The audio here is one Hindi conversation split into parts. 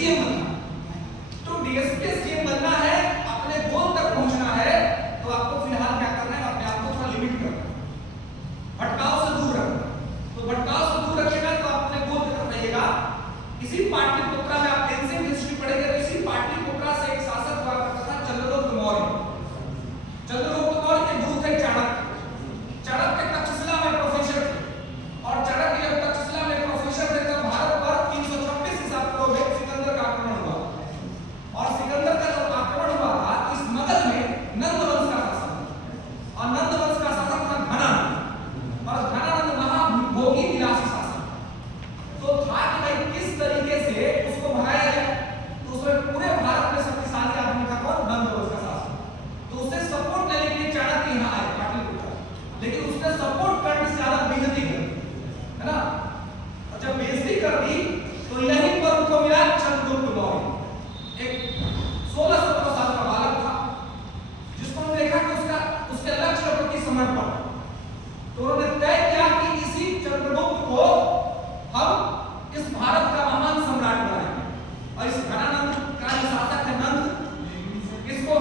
एसडीएम बनना। तो डीएसपी एसडीएम बनना है, अपने गोल तक पहुंचना है, तो आपको फिलहाल क्या करना है, अपने आप को थोड़ा लिमिट करना है, भटकाव से दूर रखना। तो भटकाव से दूर रखिएगा तो आप अपने गोल तक रहिएगा। इसी पाटलिपुत्रा में आप एंशिएंट हिस्ट्री पढ़ेंगे तो इसी पाटलिपुत्रा से एक शासक हुआ करता था चंद्रगुप्त मौर्य। चंद्रगुप्त मौर्य के गुरु थे चाणक्य। चाणक्य तक्षशिला में प्रोफेसर थे, और चाणक्य जब तक्षशिला में प्रोफेसर थे तब भारत पर 326 ईसा पूर्व में सिकंदर का आक्रमण हुआ, और सिकंदर का जब आक्रमण हुआ था इस मगध में नंद वंश का शासन था, और नंद वंश का शासन था घनानंद, और घनानंद महाभोगी विलासी शासक। तो था कि भाई किस तरीके से उसको भगाया जाए, तो उसमें पूरे भारत में शक्तिशाली आदमी था कौन, नंद वंश का शासक। तो उससे सपोर्ट लेने के लिए चाणक्य यहाँ आए पाटलिपुत्र, लेकिन उसने सपोर्ट करने से ज्यादा बेइज्जती कर दी, है ना। और जब बेइज्जती कर दी तो यहीं पर उनको मिला चंद्रगुप्त मौर्य, एक 16-17 साल का बालक था, जिसको उन्होंने देखा कि उसके लक्ष्य के प्रति समर्पण। तो उन्होंने तय किया कि इसी चंद्रगुप्त को हम इस भारत का महान सम्राट बनाएंगे, और इस घनानंद का जो शासक है नंद, इसको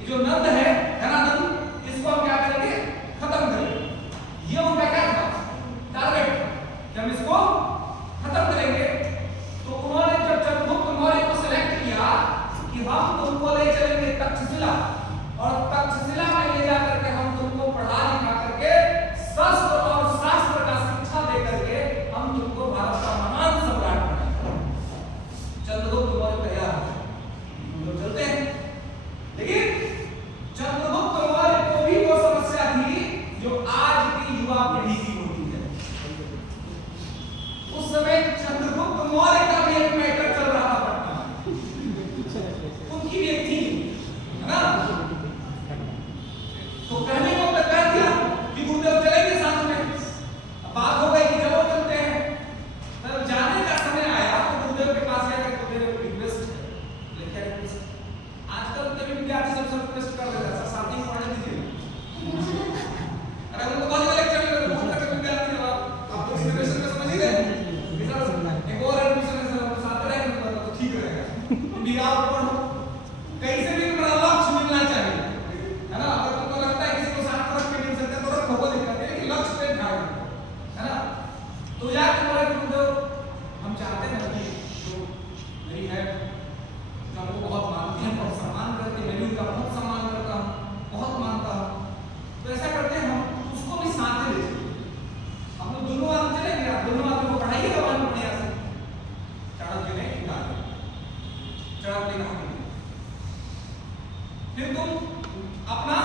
ये जो नंद है घनानंद, इसको हम क्या करेंगे, खत्म करेंगे। ये उनका क्या था, टारगेट कि हम इसको खत्म करेंगे। तो उन्होंने जब चंद्रगुप्त मौर्य को सिलेक्ट किया कि हम तुमको ले चलेंगे तक्षशिला, और तक्षशिला में ले जाकर के हम तुमको पढ़ा लिखा करके शस्त्र और शास्त्र का शिक्षा दे करके हम तुमको भारत का महान सम्राट बनाएंगे। चंद्रगुप्त मौर्य तैयार है, तो चलते हैं। लेकिन चंद्रगुप्त मौर्य को भी वो समस्या थी जो आज की युवा पीढ़ी की होती है। उस समय चंद्रगुप्त मौर्य का भी एक मैटर चल रहा था पटना में, उनकी भी एक थी, है ना। तो कहने को मैं कह दिया कि गुरुदेव चलेंगे साथ में, बात हो गई कि चलो चलते हैं। तब जाने का समय आया तो गुरुदेव के पास गया कि गुरुदेव रिक्वेस्ट है, लेकिन रिक्वेस्ट आजकल कभी विद्यार्थी सब रिक्वेस्ट कर देता है, साथ ही पढ़ने दीजिए। अरे उनको बहुत लेक्चर ले रहे बहुत तक विद्यार्थी आप तो सिचुएशन को समझ ही गए, एक और एडमिशन है सर साथ रहेंगे तो ठीक रहेगा। बिहार पढ़ो कहीं से भी मेरा लक्ष्य मिलना चाहिए, है ना। अगर तुमको लगता है किसी को साथ रख के मिल सकते तो रखो, कोई दिक्कत नहीं, लेकिन लक्ष्य पे ध्यान दो, है ना। तो जाके बोला कि गुरुदेव हम चाहते हैं कि जो मेरी है जो हमको बहुत मानती है, बहुत सम्मान करती है, मैं भी उनका बहुत सम्मान करता हूँ, बहुत मानता हूँ। तो ऐसा करते हैं हम उसको भी साथ ले चलेंगे, हम लोग दोनों आदमी चलेंगे, आप दोनों आदमी को पढ़ाइएगा वन बढ़िया से। चाणक्य ने कहा, चाणक्य ने कहा फिर तुम अपना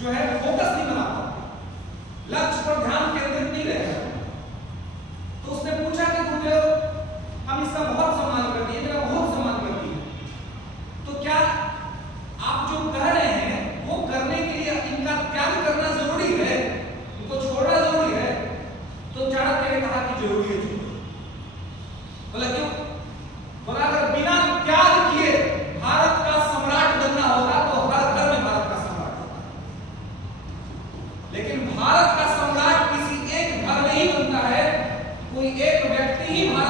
जो है फोकस नहीं बना पाओगे, लक्ष्य पर ध्यान केंद्रित नहीं रहेगा। तो उसने पूछा कि गुरुदेव हम इसका बहुत सम्मान करते हैं, मेरा बहुत सम्मान करती है, तो क्या आप जो कह रहे हैं वो करने के लिए इनका त्याग करना जरूरी है, इनको छोड़ना जरूरी है? तो चाणक्य ने कहा कि जरूरी है। बोला क्यों? बोला अगर बिना त्याग किए भारत का सम्राट बनना होगा तो हर घर में भारत का सम्राट होगा, लेकिन भारत का सम्राट किसी एक घर में ही बनता है, कोई एक व्यक्ति ही भारत